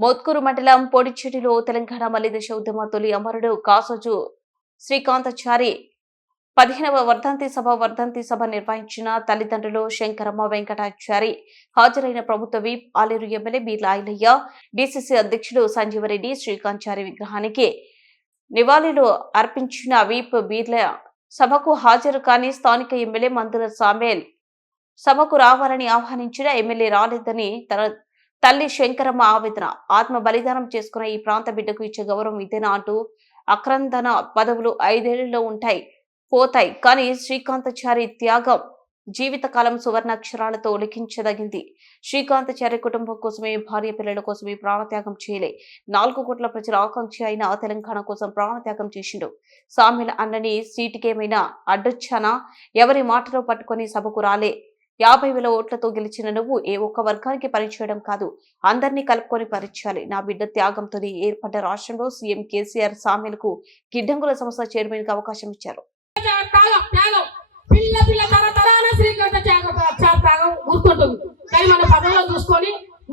మోత్కూరు మండలం పొడిచెటిలో తెలంగాణ మల్లిదశ ఉద్యమ తొలి అమరుడు కాసోజు శ్రీకాంతచారి పదిహేనవ వర్ధంతి సభ వర్ధంతి సభ నిర్వహించిన తల్లిదండ్రులు శంకరమ్మ వెంకటాచారి హాజరైన ప్రభుత్వ whip Aleru MLA Beerla Ailaiah DCC అధ్యక్షుడు సంజీవరెడ్డి శ్రీకాంతచారి విగ్రహానికి నివాళులు అర్పించిన వీప్ బీర్ల సభకు హాజరు కాని స్థానిక ఎమ్మెల్యే మందుల సామేల్ సభకు రావాలని ఆహ్వానించిన ఎమ్మెల్యే రాలేదని తన తల్లి శంకరమ్మ ఆవేదన ఆత్మ బలిదానం చేసుకున్న ఈ ప్రాంత బిడ్డకు ఇచ్చే గౌరవం ఇదేనా అంటూ అక్రందన పదవులు ఐదేళ్ళలో ఉంటాయి పోతాయి. కానీ శ్రీకాంతచారి త్యాగం జీవితకాలం సువర్ణాక్షరాలతో లిఖించదగింది శ్రీకాంతచారి కుటుంబం కోసమే భార్య పిల్లల కోసమే ప్రాణత్యాగం చేయలే. నాలుగు కోట్ల ప్రజల ఆకాంక్ష అయిన తెలంగాణ కోసం ప్రాణత్యాగం చేసిండు. సామెల అన్నని సీటుకేమైనా అడ్డొచ్చానా? ఎవరి మాటలో పట్టుకొని సభకు రాలే? యాభై వేల ఓట్లతో గెలిచిన నువ్వు ఏ ఒక్క వర్గానికి పనిచేయడం కాదు. అందరినీ కలుపుకొని పరిచయాలి నా బిడ్డ త్యాగంతో ఏర్పడ్డ రాష్ట్రంలో సీఎం కేసీఆర్ సామెలకు గిడ్డంగుల సంస్థ చైర్మన్కి అవకాశం ఇచ్చారు.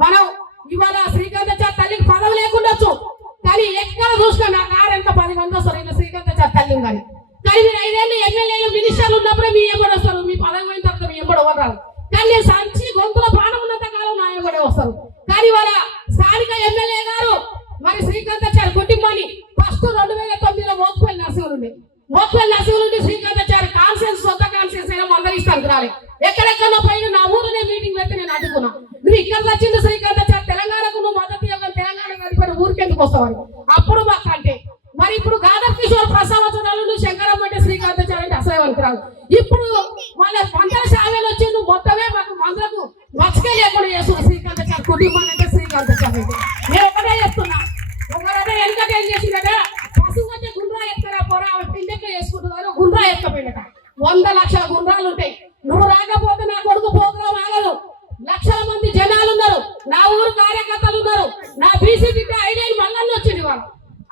మనం వదరారు కానీ సంచి గొంతులో ప్రాణం ఉన్నంత కాలం నా కూడా వస్తారు. కానీ వాళ్ళ స్థానిక ఎమ్మెల్యే గారు మరి శ్రీకాంతాచారి కుటుంబాన్ని ఫస్ట్ రెండు వేల తొమ్మిదిలో మోక్పల్లి నరసింహులు ఉండే మోత్పల్లి నరసింహులు ఉండి శ్రీకాంతాచారి కాన్ఫరెన్స్ సొంత కాన్ఫరెన్స్ అయినా మందలిస్తానికి రాలే. ఎక్కడెక్కడో పైన నా ఊరునే మీటింగ్ పెట్టి నేను అడ్డుకున్నా. నువ్వు ఇక్కడ వచ్చింది శ్రీకాంతాచారి తెలంగాణకు నువ్వు మద్దతు ఇవ్వగల తెలంగాణ కలిపి ఊరికెందుకు వస్తావని అప్పుడు మాకు అంటే మరి ఇప్పుడు గాదర్ కిషోర్ ప్రసవచనాలు నువ్వు శంకరమ్మ అంటే శ్రీకాంతాచారి అంటే అసలే రాదు. ఇప్పుడు వాళ్ళ పంట మచ్చకే లేకుండా చేస్తున్నా శ్రీకాంతాచారి కుటుంబం అంటే శ్రీకాంతాచారి అంటే నేను ఒకటే చెప్తున్నా. ఒకరంటే వెనుకట ఏం చేసిందట పశువు అంటే గుండ్రా ఎక్కరా పోరా? ఆమె పిండెక్క వేసుకుంటుందని గుండ్రా ఎక్కపోయినట వంద లక్షల గుండ్రాలు ఉంటాయి. నువ్వు రాకపోతే నా కొడుకు ప్రోగ్రాం ఆగదు. లక్షల మంది జనాలు ఉన్నారు. నా ఊరు కార్యకర్తలు ఉన్నారు. నా బీసీ బిడ్డ ఐదేళ్ళు మళ్ళీ వచ్చింది వాళ్ళు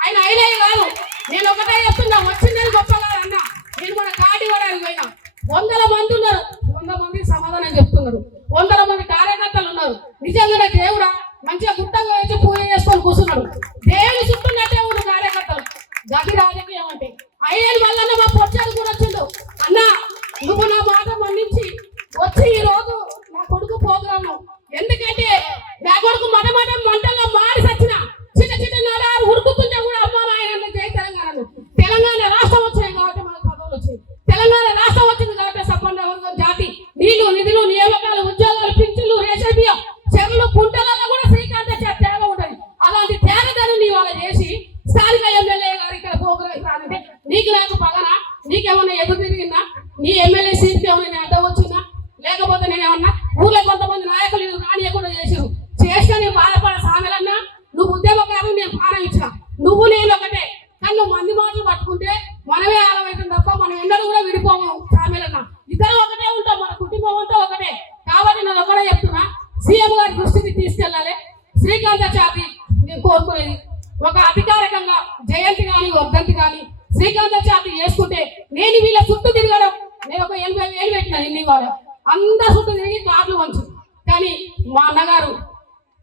ఆయన ఐదే కాదు. నేను ఒకటే చెప్తున్నా. వచ్చిందని గొప్ప కాదు అన్న. నేను మన కాటి కూడా పోయినా. వందల మంది ఉన్నారు. వంద మంది సమాధానం చెప్తున్నారు. వందల మంది నిజంగానే దేవుడా మంచిగా గుట్టంగా వచ్చి పూజ చేసుకొని కూర్చున్నాడు. దేవుని చుట్టూ ఉన్న కార్యకర్తలు గది రాజకీయం అంటే. అయ్యేది వల్ల మా పొచ్చాడు కూడా వచ్చిండు. అన్న నువ్వు నా మాట మన్నించి వచ్చి ఈ రోజు నా కొడుకు ప్రోగ్రాము ఎందుకంటే నా కొడుకు మట మట మంటల్లో మాడి సచ్చిన చిన్న చిన్న నరాలు ఉరుకుతుంటే కూడా అమ్మ నాయన జై తెలంగాణ తెలంగాణ రాష్ట్రం వచ్చాయి కాబట్టి మనకు పదవులు వచ్చాయి తెలంగాణ రాష్ట్రం వచ్చింది కాబట్టి సపన్న వర్గం జాతి నీళ్ళు నిధులు నియామకాలు ఉద్యోగాలు పింఛన్లు రేషన్ బియ్యం చెరువులు కుంటలలో కూడా శ్రీకాంత చే- తేగ ఉంటది అలాంటి తేగదను నీ వాళ్ళ చేసి స్థానిక ఎమ్మెల్యే గారు ఇక్కడ పోగలంటే నీకు నాకు పగనా నీకేమన్నా ఎదురు తిరిగిందా నీ ఎమ్మెల్యే సీట్కి ఏమైనా అడ్డం వచ్చిందా లేకపోతే ఊళ్ళో కొంతమంది నాయకులు రానియకుండా చేసారు చేస్తే నేను బాధపడ సామెలన్నా నువ్వు ఉద్యమకారు నేను ప్రాణం ఇచ్చిన. నువ్వు నేను ఒకటే. కానీ నువ్వు మంది మాటలు పట్టుకుంటే మనమే ఆలమవుతాం తప్ప మనం ఎన్నడూ కూడా విడిపోము సామెలన్నా. ఇద్దరు ఒకటే ఉంటాం మన కుటుంబం అంతా ఒకటే. కాబట్టి నేను ఒకటే చెప్తున్నా సీఎం గారి దృష్టికి తీసుకెళ్ళాలి. శ్రీకాంతాచారి నేను కోరుకునేది ఒక అధికారికంగా జయంతి కానీ వర్ధంతి కానీ శ్రీకాంతాచారి చేసుకుంటే నేను వీళ్ళ చుట్టూ తిరగడం నేను ఒక ఎనభై వేలు పెట్టిన ఇన్ని వాళ్ళు అంత చుట్టూ తిరిగి కార్లు వంచు కానీ మా అన్నగారు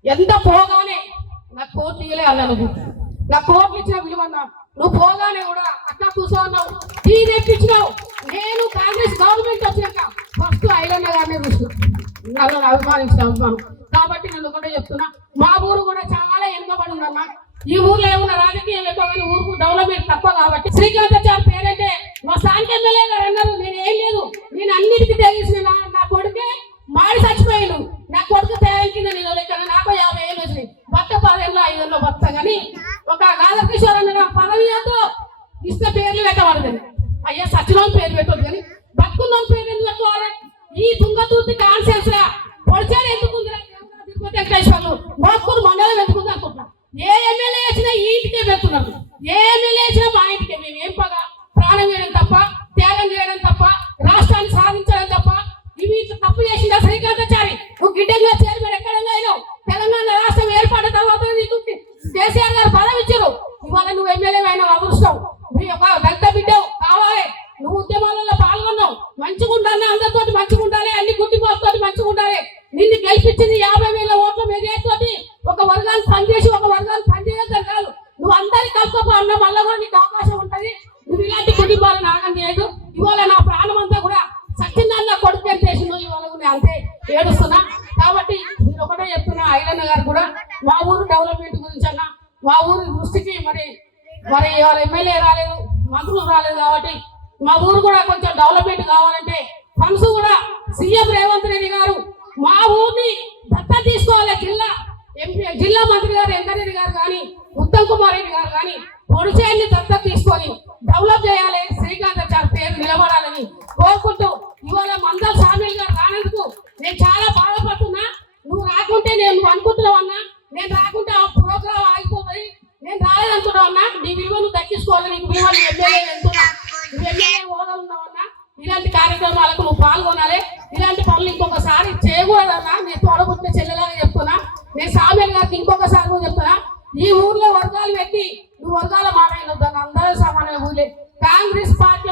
ఎంత పోగానే నాకు కోట్లు ఇవ్వలే అన్న నువ్వు. నా కోట్లు ఇచ్చిన విలువన్నా నువ్వు పోగానే కూడా అట్లా కూర్చోన్నావు టీ తెప్పించినావు. నేను కాంగ్రెస్ గవర్నమెంట్ వచ్చాక ఫస్ట్ ఐలన్న గారిని చూసిన. నన్ను అభిమానించిన అభిమానం కాబట్టి నేను ఒకటే చెప్తున్నా. మా ఊరు కూడా చాలా వెనుకబడి ఉందన్న. ఈ ఊర్లో ఏమన్నా రాజకీయం ఎక్కువ కానీ ఊరుకు డెవలప్మెంట్ తక్కువ కాబట్టి. శ్రీకాంతాచారి పేరంటే మా స్థానిక ఎమ్మెల్యే గారు అన్నారు. నేను ఏం లేదు. నేను అన్నిటికీ తెలిసిన నా నా కొడుకే మాడి చచ్చిపోయాను నా కొడుకు తేయం కింద నేను లెక్క నాకు యాభై ఏళ్ళు వచ్చినాయి భర్త పదేళ్ళు ఐదేళ్ళు భర్త కానీ ఒక గాదకిషోర్ అన్న నా పదవి ఏదో ఇష్ట పేర్లు పెట్టబడదు అయ్యా పేరు పెట్టదు కానీ బతుకున్నాం పేరు ఎందుకు పెట్టుకోవాలి ఈ దుంగతూర్తి కాన్సెన్స్ లా పొడిచారు ఎందుకు తిరుపతి వెంకటేశ్వర్లు మోత్కూరు మండలం ఎందుకుంది అనుకుంటున్నా ఏ ఎమ్మెల్యే వచ్చినా ఈ ఇంటికే పెడుతున్నారు ఏ ఎమ్మెల్యే వచ్చినా మా ఇంటికే. మేము ఏం పగా? ప్రాణం వేయడం తప్ప గెలిపించింది యాభై వేల ఓట్లు మెజార్టీతోటి ఒక వర్గాలు పనిచేసి ఒక వర్గాలు పనిచేయగలరు కాదు. నువ్వు అందరి కలుసుకోపో అన్న మళ్ళీ కూడా నీకు అవకాశం ఉంటుంది. నువ్వు ఇలాంటి కుటుంబాలు ఆగం చేయదు ఇవాళ నా ప్రాణం అంతా కూడా సత్యనారాయణ కొడుకు ఎంత చేసిందో ఇవాళ కూడా అంతే ఏడుస్తున్నా. కాబట్టి నేను ఒకటే చెప్తున్నా ఐలన్న గారు కూడా మా ఊరు డెవలప్మెంట్ గురించి అన్న మా ఊరి దృష్టికి మరి మరి వాళ్ళ ఎమ్మెల్యే రాలేదు మంత్రులు రాలేదు కాబట్టి మా ఊరు కూడా కొంచెం డెవలప్మెంట్ కావాలంటే ఫండ్స్ కూడా సీఎం రేవంత్ రెడ్డి గారు మా ఊరిని దత్తా తీసుకోవాలి జిల్లా ఎంపీ జిల్లా మంత్రి గారు వెంకరెడ్డి గారు కానీ ఉత్తమ్ కుమార్ రెడ్డి గారు కానీ పొడిచేయండి దత్తా తీసుకొని డెవలప్ చేయాలి. శ్రీకాంత్ చార్ పేరు నిలబడాలని కోరుకుంటూ ఇవాళ మందల్ సామీల్ గారు రానందుకు నేను చాలా బాధపడుతున్నా. నువ్వు రాకుంటే నేను అనుకుంటున్నావు అన్నా. నేను రాకుంటే ఆ ప్రోగ్రామ్ ఆగిపోతుంది నేను రాలేదనుకున్నావు అన్నా. నీ విలువను దక్కించుకోవాలి. నీకు విలువ ఎమ్మెల్యే వెళ్తున్నా. నువ్వు ఎమ్మెల్యే హోదా ఉన్నావన్నా. ఇలాంటి కార్యక్రమాలకు నువ్వు పాల్గొనాలి. ఇలాంటి పనులు ఇంకొకసారి చేయకూడదన్నా నేను తోడబుట్టిన చెల్లెలాగా చెప్తున్నా నేను గారికి ఇంకొకసారి కూడా ఈ ఊర్లో వర్గాలు పెట్టి నువ్వు వర్గాల మాట వినొద్దు అందరూ సమానమే ఊర్లే. కాంగ్రెస్ పార్టీ